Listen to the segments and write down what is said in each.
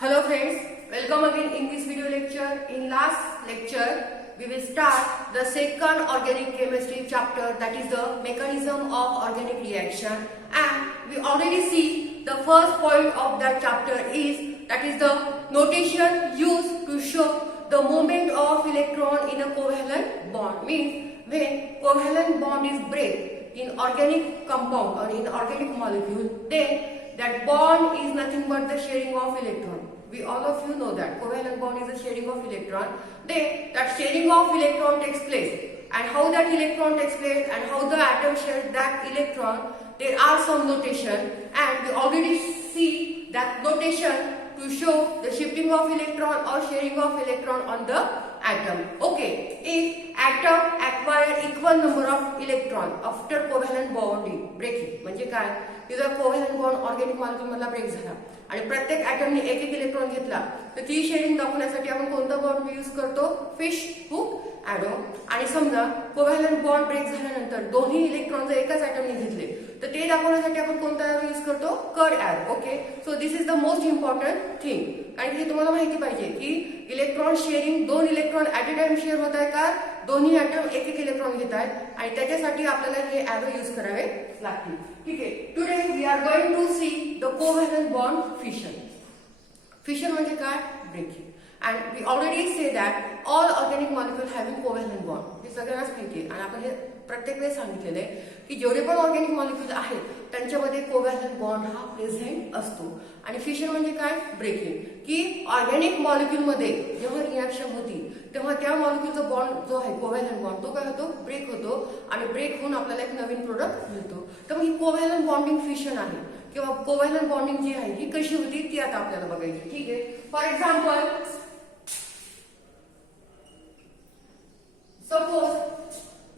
Hello friends, welcome again in this video lecture. In last lecture, we will start the second organic chemistry chapter, that is the mechanism of organic reaction, and we already see the first point of that chapter is the notation used to show the movement of electron in a covalent bond. Means when covalent bond is break in organic compound or in organic molecule, then that bond is nothing but the sharing of electron. We all of you know that covalent bond is the sharing of electron. Then that sharing of electron takes place, and how that electron takes place and how the atom shares that electron, there are some notation, and we already see that notation to show the shifting of electron or sharing of electron on the atom. Okay, if atom acquire equal number of electron after covalent bonding breaking, म्हणजे काय, जर covalent bond organic molecule मधला ब्रेक झाला आणि प्रत्येक ॲटमने एक एक इलेक्ट्रॉन घेतला, तर ती शेअरिंग दाखवण्यासाठी आपण कोणता बॉन्ड यूज करतो? Fish hook arrow. आणि समजा कोव्हॅलंट बॉन्ड ब्रेक झाल्यानंतर दोन्ही इलेक्ट्रॉन जर एकाच ॲटमने घेतले, तर ते दाखवण्यासाठी आपण कोणता ॲरो यूज करतो? Curved arrow. Okay, so this is the most important thing. कारण हे तुम्हाला माहिती पाहिजे की इलेक्ट्रॉन शेअरिंग, दोन electron at a time share होत आहे का, दोन्ही ॲटम एक एक इलेक्ट्रॉन घेत आहेत, आणि त्याच्यासाठी आपल्याला हे ॲरो यूज करावे लागतील. ठीक आहे. Today we are going to see the covalent bond fission. Fission म्हणजे काय? Breaking. And we already say that all organic molecules having covalent bond. हे सगळ्यांनाच माहिती आहे, आणि आपण हे प्रत्येक वेळेस सांगितलेलं आहे की जेवढे पण ऑर्गॅनिक मॉलिक्यूल आहेत त्यांच्यामध्ये कोव्हॅलंट बॉन्ड हा प्रेझेंट असतो. आणि फिशन म्हणजे काय? ब्रेकिंग. की ऑर्गॅनिक मॉलिक्यूल मध्ये जेव्हा रिॲक्शन होती तेव्हा त्या मॉलिक्यूलचा बॉन्ड जो आहे कोव्हॅलंट बॉन्ड, तो काय होतो? ब्रेक होतो, आणि ब्रेक होऊन आपल्याला एक नवीन प्रोडक्ट मिळतो. तर मग ही कोव्हॅलंट बॉन्डिंग फिशन आहे किंवा कोव्हॅलंट बॉन्डिंग जी आहे ही कशी होती ती आता आपल्याला बघायची. ठीक आहे. For example, suppose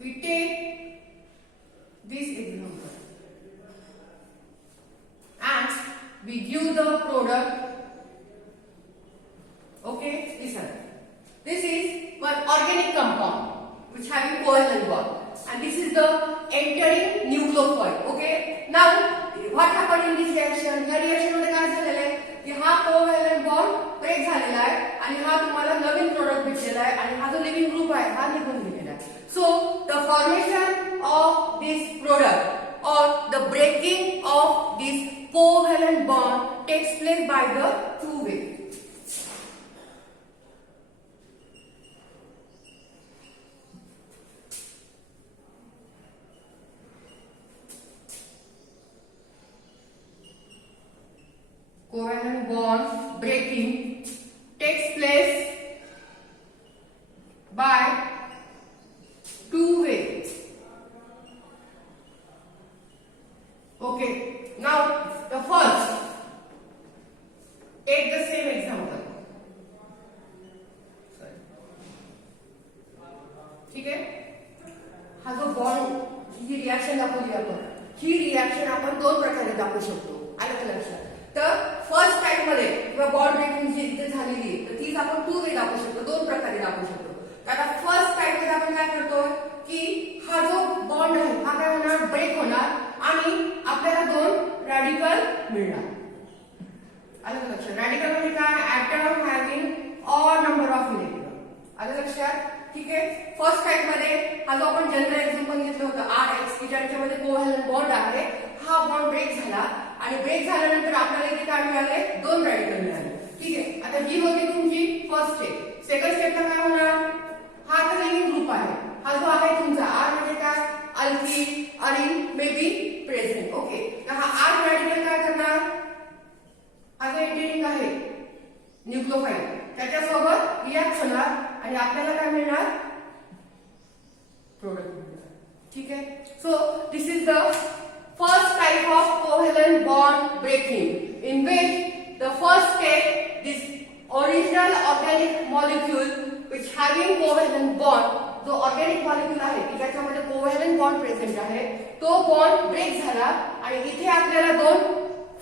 we take this example and we give the product. Okay, listen. This is one organic compound which having covalent bond, and this is the entering nucleophile. Okay, now what happened in this reaction? या रिएक्शन मध्ये काय झालेलं आहे की हा covalent bond break झालेला आहे, आणि हा तुम्हाला नवीन प्रोडक्ट भेटलेला आहे, आणि हा जो लिव्हिंग ग्रुप आहे हा निघून गेलेला आहे. So the formation of this product or the breaking of this covalent bond takes place by the two way. Covalent bond breaking takes place by two ways. Okay, now the first, take the same example. ठीक आहे. हा जो बॉन्ड, ही रिॲक्शन दाखवली आपण, ही रिॲक्शन आपण दोन प्रकारे दाखवू शकतो. आलं लक्षात? तर फर्स्ट टाइप मध्ये किंवा बॉन्ड ब्रेकिंग जी इथे झालेली आहे, तर तीच आपण टू वे दाखवू शकतो, दोन प्रकारे दाखवू शकतो. आता फर्स्ट टाइप मध्ये आपण काय करतो की हा जो बॉन्ड आहे हा काय होणार? ब्रेक होणार, आणि आपल्याला दोन रॅडिकल मिळणार. आलं लक्षात? रॅडिकल म्हणजे काय? Atom having odd number of electron. आलं लक्षात? ठीक आहे. फर्स्ट टाइप मध्ये हा जो आपण जनरल एक्झाम्पल घेतलं होतं RX, की ज्याच्यामध्ये कोव्हॅलंट बॉन्ड आहे, हा बॉन्ड ब्रेक झाला, आणि ब्रेक झाल्यानंतर आपल्याला इथे काय मिळाले? दोन रॅडिकल मिळाले. ठीक आहे. आता ही होती तुमची फर्स्ट स्टेप. सेकंड स्टेपला काय होणार? हा आता लिव्हिंग ग्रुप आहे, हा जो आहे तुमचा R म्हणजे काय? अल्किल, अरिन मे बी प्रेझेंट. ओके, तर हा R रॅडिकल काय करणार? हा जो एंटिटिंग आहे न्यूक्लियोफाइल त्याच्यासोबत रिॲक्ट होणार, आणि आपल्याला काय मिळणार? प्रोडक्ट मिळणार. ठीक आहे. सो this is the first type of covalent bond breaking, in which the first step, this original organic molecule which having covalent bond, जो organic molecule आहे की ज्याच्यामध्ये covalent bond present आहे, तो bond break झाला, आणि इथे आपल्याला दोन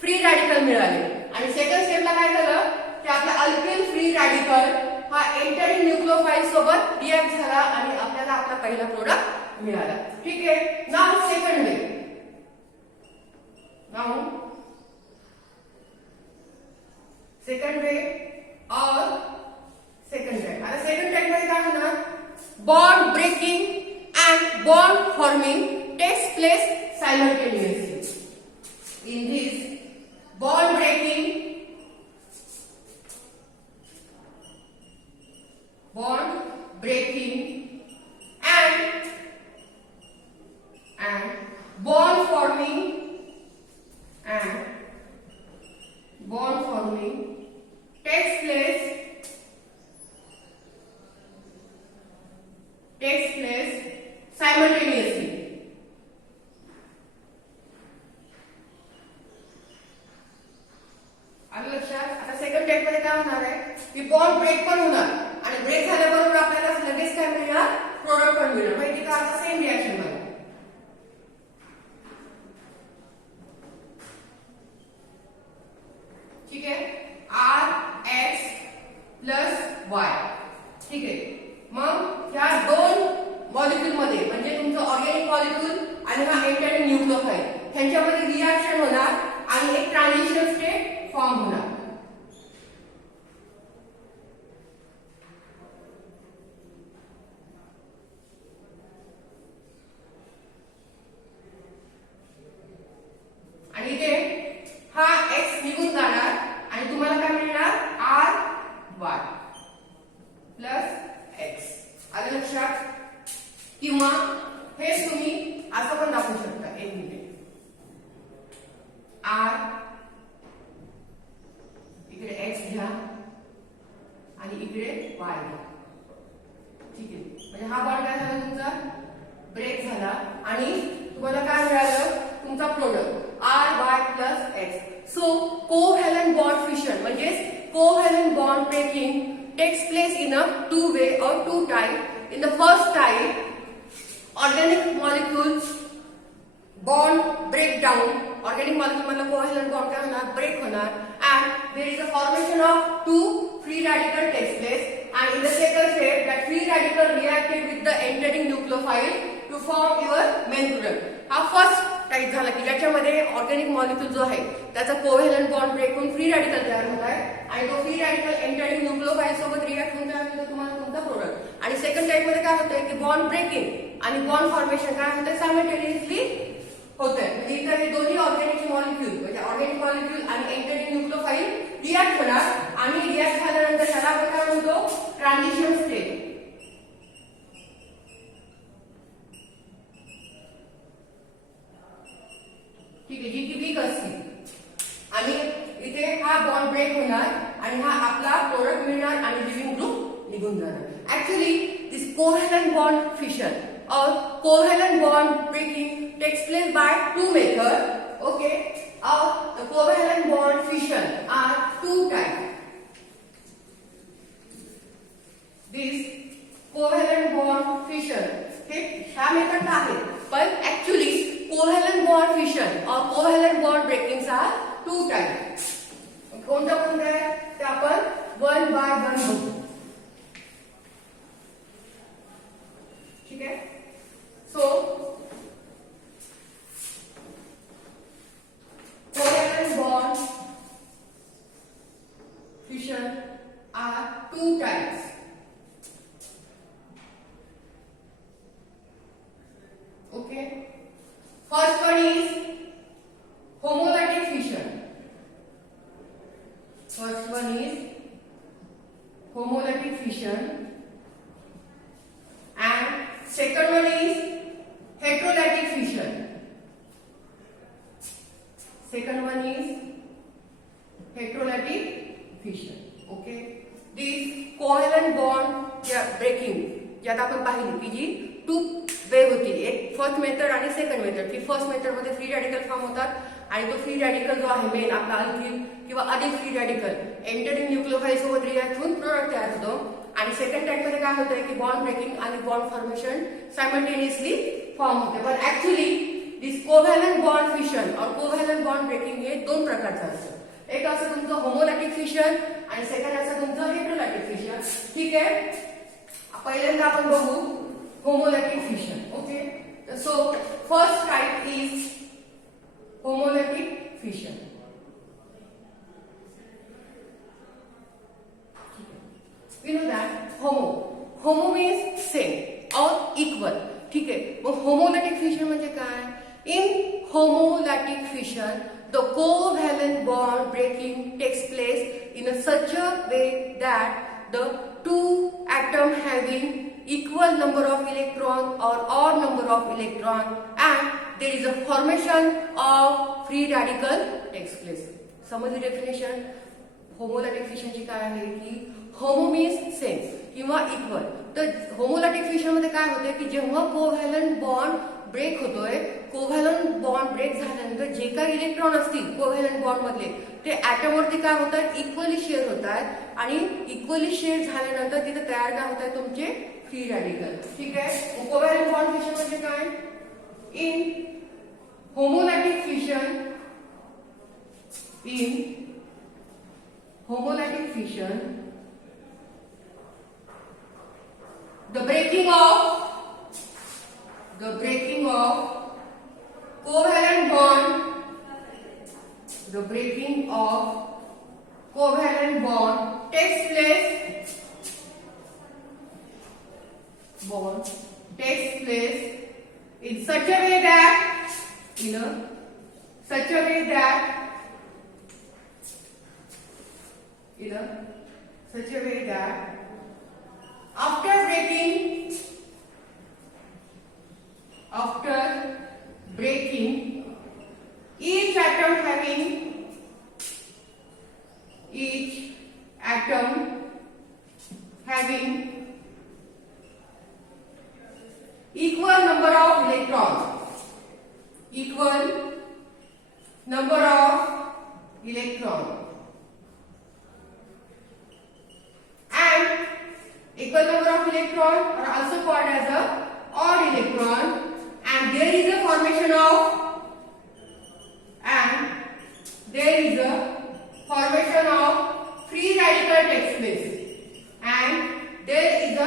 फ्री रॅडिकल मिळाले. आणि सेकंड स्टेपला काय झालं की आपला अल्किल फ्री रॅडिकल हा एंटरिंग न्यूक्लियोफाइल सोबत रिॲक्ट झाला, आणि आपल्याला आपला पहिला प्रोडक्ट मिळाला. ठीक आहे. Now second way. Now second way और सेकंड टाइप. आता सेकंड टाइप मध्ये काय होणार, bond breaking and bond forming takes place simultaneously. In this bond breaking and bond forming takes place simultaneously. आलं लक्षात. आता सेकंड टाइप मध्ये काय होणार आहे की बॉन्ड ब्रेक पण होणार आणि ब्रेक झाल्याबरोबर आपल्याला लगेच काय मिळणार, प्रोडक्ट पण मिळणार. माहिती का, आता सेम रिएक्शन मध्ये. ठीक आहे, RX प्लस Y. ठीक आहे, मग ह्या दोन मॉलिक्यूल मध्ये म्हणजे तुमचं ऑर्गॅनिक मॉलिक्यूल आणि हा एंटायर न्यूक्लियोफाइल ह्यांच्यामध्ये रिएक्शन होणार आणि एक ट्रान्झिशन स्टेट फॉर्म होणार. आणि इथे हा X निघून जाणार आणि तुम्हाला काय मिळणार, RY प्लस X. आलं लक्षात. किंवा हे तुम्ही असं पण दाखवू शकता. एक मिनिट, R इकडे X घ्या आणि इकडे Y घ्या. ठीक आहे, म्हणजे हा बॉन्ड काय झाला तुमचा, ब्रेक झाला आणि तुम्हाला काय मिळालं, तुमचा product RY plus X. So covalent bond fission म्हणजे covalent bond breaking takes place in a two-way or two-type. In the first type, organic molecules bond break down. Organic molecule मतलब covalent bond क्या होना, break होना, and there is a formation of two free radical takes place. And in the second step, that free radical reacted with the entering nucleophile to form your main product. हा first type झाला की ज्याच्यामध्ये organic molecule जो आहे त्याचा covalent bond break होऊन free radical तयार होत आहे आणि तो फ्री रॅडिकल एंटरिंग न्यूक्लियोफाइल सोबत रिएक्ट होऊन काय होतं तुम्हाला तुमचा प्रोडक्ट. आणि सेकंड टाइप मध्ये काय होतंय की बॉन्ड ब्रेकिंग आणि बॉन्ड फॉर्मेशन काय होतंय सायमल्टेनियसली होतंय. म्हणजे इथे हे दोन्ही ऑर्गॅनिक मॉलिक्यूल म्हणजे ऑर्गॅनिक मॉलिक्यूल आणि एंटरिंग न्यूक्लियोफाइल रिएक्ट होणार आणि रिएक्ट झाल्यानंतर त्याला आपण काय म्हणतो, ट्रान्झिशन स्टेट. ठीक आहे, जी की वीक असते आणि इथे हा बॉन्ड ब्रेक होणार आणि हा आपला प्रोडक्ट मिळणार आणि लिव्हिंग ग्रुप निघून जाणार. Actually this covalent bond fission or covalent bond breaking takes place by two method. Okay, or the covalent bond fission are two type. This covalent bond fission हे ह्या मेथड आहेत पण actually covalent bond fission or covalent bond breaking are two type. कोणत्या कोणत्या ते आपण one by one बघू. ठीक आहे, so covalent bond fission are two types. Okay, first one is homolytic fission. First one is homolytic fission and second one is heterolytic fission. Second one is heterolytic fission. Okay, this covalent bond breaking ज्यात आपण पाहिली की जी two way होती, एक first method आणि second method. की first method मध्ये free radical form होतात आणि तो फ्री रॅडिकल जो आहे मेन आपला अल्किल किंवा अधिक फ्री रॅडिकल एंटरिंग न्यूक्लियोफाइल सोबत रिएक्ट होऊन प्रोडक्ट तयार होतो. आणि सेकंड टाइप मध्ये काय होतंय की बॉन्ड ब्रेकिंग आणि बॉन्ड फॉर्मेशन सायमल्टेनियसली फॉर्म होते. पण actually this covalent bond fission or covalent bond breaking हे दोन प्रकारचं असतं. एक असं तुमचं होमोलॅटिक फिशन आणि सेकंड असं तुमचं हेटेरोलॅटिक फिशन. ठीक आहे, पहिल्यांदा आपण बघू homolytic fission. Okay, so first type is homolytic fission. We know that homo means same or equal. ठीक आहे. मग होमोलॅटिक फिशन म्हणजे काय? In homolytic fission the covalent bond breaking takes place in a such a way that the two atoms having equal number of electron or odd number of electron and there is a formation of free radical takes place. समजली डेफिनेशन? होमोलॅटिक फिशनची काय आहे की होमो means same किंवा इक्वल. तर होमोलॅटिक फिशन मध्ये काय होते की जेव्हा कोव्हॅलंट बॉन्ड ब्रेक होतोय, कोव्हॅलंट बॉन्ड ब्रेक झाल्यानंतर जे काही इलेक्ट्रॉन असतील कोव्हॅलंट बॉन्ड मधले ते ऍटम वरती काय होतात? इक्वली शेअर होतात आणि इक्वली शेअर झाल्यानंतर तिथे तयार काय होतात? तुमचे फ्री रॅडिकल. ठीक आहे. कोव्हॅलंट बॉन्ड फिशन म्हणजे काय? In homolytic fission the breaking of covalent bond takes place in such a way that after breaking each atom having equal number of electron and equal number of electron are also called as a odd electron and there is a formation of free radical takes place and there is a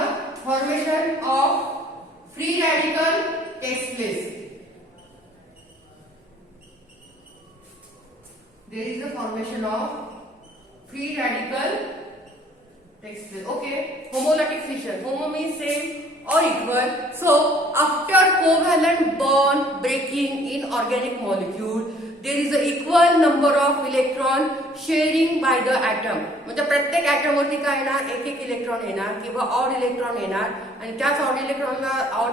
formation of free radical takes place. There is a formation of free radical takes place. Okay. Homolytic fission. Homo means same or equal. So after covalent bond breaking in organic molecule, there is a equal number of electron sharing by the atom. म्हणजे प्रत्येक ऍटम वरती काय येणार? एक एक इलेक्ट्रॉन येणार किंवा odd electron येणार आणि त्याच ऑड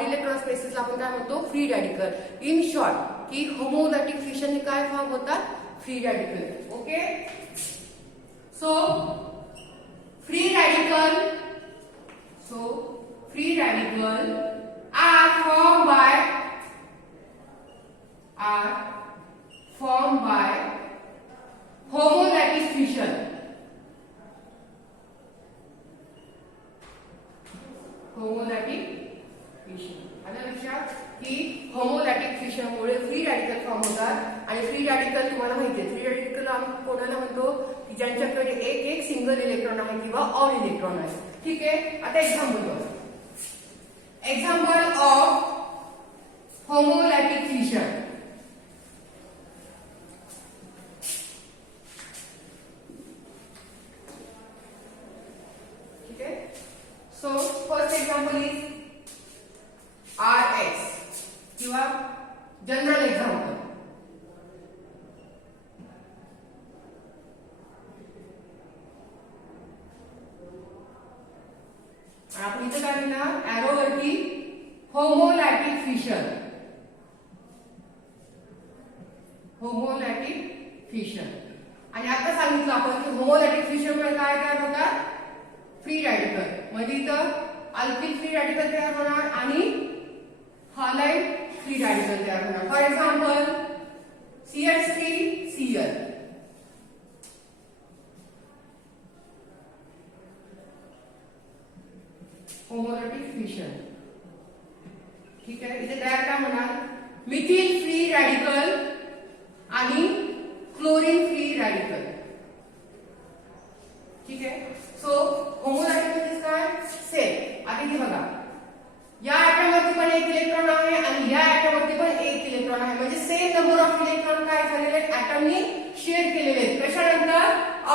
इलेक्ट्रॉन स्पेसिसला आपण काय म्हणतो? Free radical. इन शॉर्ट की होमोलॅटिक फिशन काय फॉर्म होतात? Free radical. Okay. So free radical are formed by homolytic fission. आता लक्षात की होमोलॅटिक फिशन मुळे फ्री रॅडिकल फॉर्म होतात आणि फ्री रॅडिकल तुम्हाला माहिती आहे. फ्री रॅडिकल आपण कोणाला म्हणतो? की ज्यांच्याकडे एक सिंगल इलेक्ट्रॉन आहे किंवा ऑल इलेक्ट्रॉन आहे. ठीक आहे. आता एक्झाम्पल ऑफ होमोलॅटिक फिशन. ठीक आहे. So first example is RX किंवा जनरल एक्झाम्पल. आपण इथे काय लिहिणार? एरो वरती होमोलॅटिक फिशन. आणि आता सांगितलं आपण की होमोलॅटिक फिशन मुळे काय तयार होतात? Free radical. म्हणजे इथं अल्किल फ्री रॅडिकल तयार होणार आणि हालाइड फ्री रॅडिकल तयार होणार. For example CH3Cl. होमोलॅटिक फिशन. ठीक आहे. इथे तयार काय होणार? मिथिल फ्री रॅडिकल आणि क्लोरीन फ्री रॅडिकल. ठीक आहे. सो होमोलॅटिक म्हणजे काय? सेम. आता इथे बघा, या ऍटम वरती पण एक इलेक्ट्रॉन आहे आणि या ऍटम वरती पण एक इलेक्ट्रॉन आहे. म्हणजे सेम नंबर ऑफ इलेक्ट्रॉन काय झालेले आहेत? ऍटमनी शेअर केलेले आहेत. कशानंतर?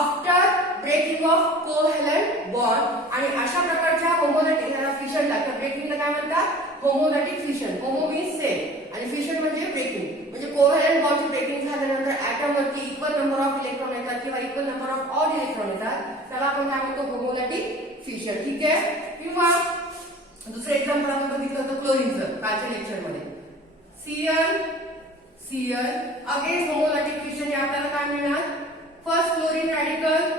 After breaking of covalent bond आणि अशा प्रकारच्या होमोलॅटिक फिशनला तर ब्रेकिंगला काय म्हणतात? Homolytic fission. Homo means same आणि फिशन म्हणजे ब्रेकिंग. म्हणजे कोव्हॅलंट बॉन्डची ब्रेकिंग झाल्यानंतर ऍटम वरती इक्वल नंबर ऑफ इलेक्ट्रॉन येतात किंवा equal number of odd electron येतात, त्याला आपण काय म्हणतो? Homolytic fission. ठीक आहे. किंवा दुसरं एक्झाम्पल आपण बघितलं होतं क्लोरीनचं कालच्या लेक्चरमध्ये. Cl अगेन होमोलॅटिक फिशन हे आपल्याला काय मिळणार? फर्स्ट क्लोरीन रॅडिकल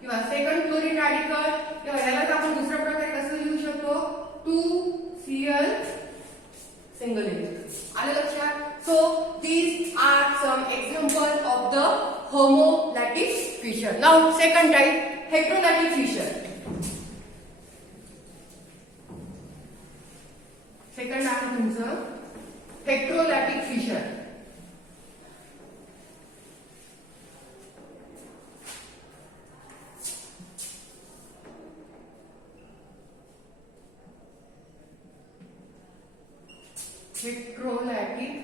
किंवा सेकंड क्लोरीन रॅडिकल किंवा यालाच आपण दुसऱ्या प्रकारे कसं लिहू शकतो? 2Cl single electron. आलं लक्षात? So these are some examples of the homolytic fission. Now second type, heterolytic fission. Second आहे तुमचं heterolytic fission. Heterolytic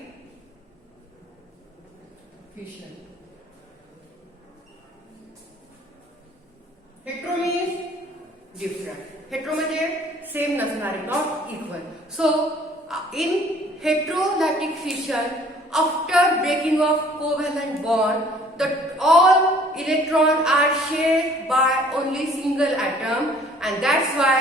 fission. Hetero means different. Hetero म्हणजे सेम नसणारे, not equal. So in heterolytic fission, after breaking of covalent bond, all electrons are shared by only single atom, and that's why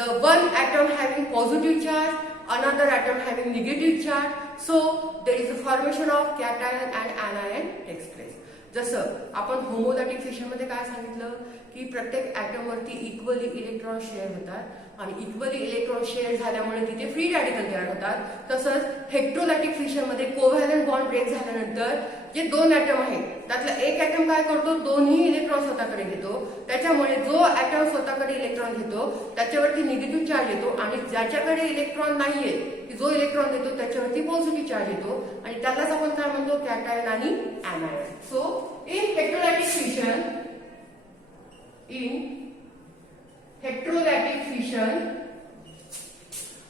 the one atom having positive charge, another atom having negative charge, so there is a formation of cation and anion takes place. जसं आपण होमोलॅटिक फिशन मध्ये काय सांगितलं की प्रत्येक ऍटम वरती equally electron share होतात आणि इक्वली इलेक्ट्रॉन शेअर झाल्यामुळे तिथे फ्री रॅडिकल तयार होतात. तसंच हेटेरोलॅटिक फिशन मध्ये कोव्हॅलंट बॉन्ड ब्रेक झाल्यानंतर जे दोन ऍटम आहेत त्यातला एक ऍटम काय करतो? दोन्ही इलेक्ट्रॉन स्वतःकडे घेतो. त्याच्यामुळे जो ऍटम स्वतःकडे इलेक्ट्रॉन घेतो त्याच्यावरती निगेटिव्ह चार्ज येतो आणि ज्याच्याकडे इलेक्ट्रॉन नाहीये जो इलेक्ट्रॉन देतो त्याच्यावरती पॉझिटिव्ह चार्ज येतो आणि त्यालाच आपण काय म्हणतो? कॅटायन आणि ऍनायन. सो इन हेटेरोलॅटिक fission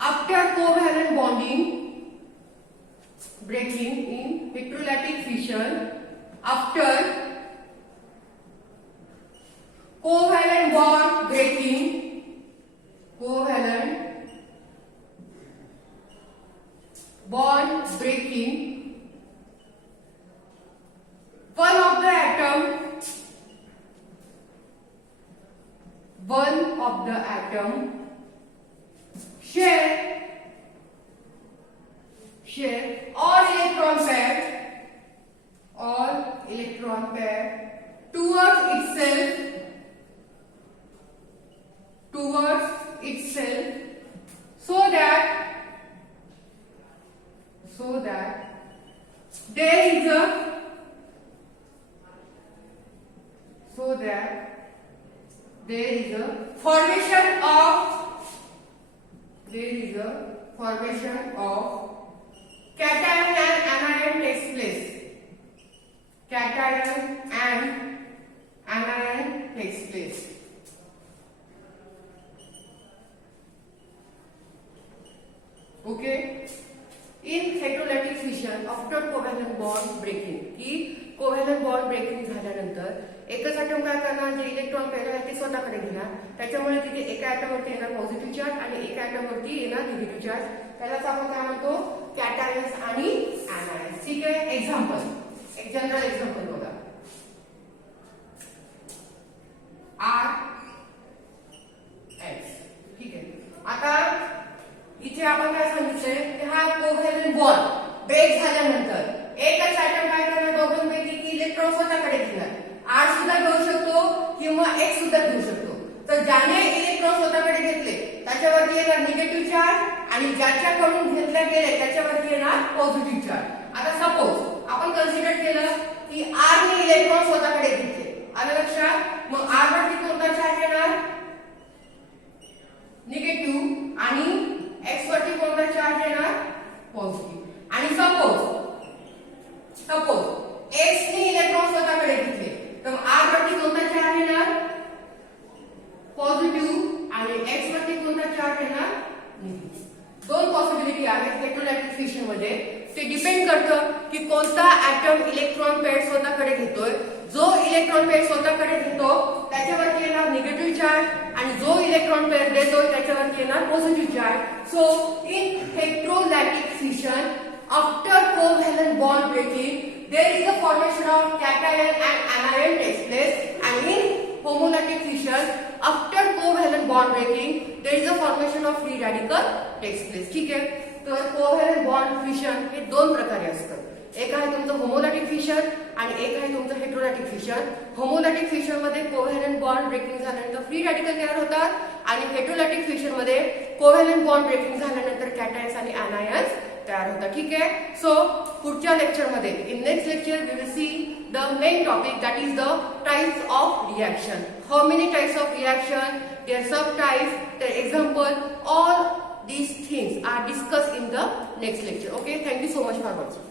after covalent bonding breaking in heterolytic fission, after covalent bond breaking, one of the atom share all electron pair towards itself so that there is a formation of cation and anion takes place. Okay. In heterolytic fission, after covalent bond breaking, की covalent bond breaking झाल्यानंतर एकच ऍटम काय करणार? जे electron pair आहे ते स्वतःकडे घेणार. त्याच्यामुळे तिथे एका ऍटम वरती येणार पॉझिटिव्ह चार्ज आणि एका ऍटम वरती येणार निगेटिव्ह चार्ज. त्यालाच आपण काय म्हणतो? कॅटायन्स आणि ऍनायन्स. ठीक आहे. एक्झाम्पल, एक जनरल एक्झाम्पल बघा. RX. ठीक आहे. आता इथे आपण काय सांगितलंय की हा कोव्हॅलंट बॉन्ड ब्रेक झाल्यानंतर एकच ऍटम काय करणार? दोघांपैकी की इलेक्ट्रॉन स्वतःकडे घेणार. R सुद्धा घेऊ शकतो किंवा X सुद्धा घेऊ शकतो. तर ज्याने इलेक्ट्रॉन स्वतःकडे घेतले त्याच्यावरती येणार निगेटिव्ह चार्ज आणि ज्याच्याकडून घेतल्या गेले त्याच्यावरती येणार पॉझिटिव्ह चार्ज. आता सपोज आपण कन्सिडर केलं की R ने इलेक्ट्रॉन स्वतःकडे घेतले. आलं लक्षात? मग R वरती कोणता चार्ज येणार? निगेटिव्ह. आणि X वरती कोणता चार्ज येणार? पॉझिटिव्ह. आणि सपोज X ने इलेक्ट्रॉन स्वतःकडे घेतले तर R वरती कोणता चार्ज येणार? पॉझिटिव्ह. आणि X वरती कोणता चार्ज येणार? निगेटिव्ह. दोन पॉसिबिलिटी आहेत हेटेरोलॅटिक फिशन मध्ये. ते डिपेंड करतं की कोणता ऍटम इलेक्ट्रॉन पेअर स्वतःकडे घेतोय. जो इलेक्ट्रॉन पेअर स्वतःकडे घेतो त्याच्यावरती येणार निगेटिव्ह चार्ज आणि जो इलेक्ट्रॉन पेअर देतो त्याच्यावरती येणार positive charge. So in heterolytic fission after covalent bond breaking there is a formation of cation and anion takes place, and in homolytic fission after covalent bond breaking there is a formation of free radical takes place. ठीक आहे. तर covalent bond fission हे दोन प्रकारे असतं. एक आहे तुमचं होमोलॅटिक फिशन आणि एक आहे तुमचं हेट्रोलॅटिक फिशन. होमोलॅटिक फिशन मध्ये कोव्हॅलंट बॉन्ड ब्रेकिंग झाल्यानंतर फ्री रॅडिकल तयार होतात आणि हेट्रोलॅटिक फिशन मध्ये कोव्हॅलंट बॉन्ड ब्रेकिंग झाल्यानंतर कॅटायन्स आणि अनायन्स तयार होतात. ठीक आहे. सो पुढच्या लेक्चर मध्ये in next lecture we will see the main topic that is the types of reaction. How many types of reaction, their sub types, their example, all these things are discussed in the next lecture. Okay, thank you so much for watching.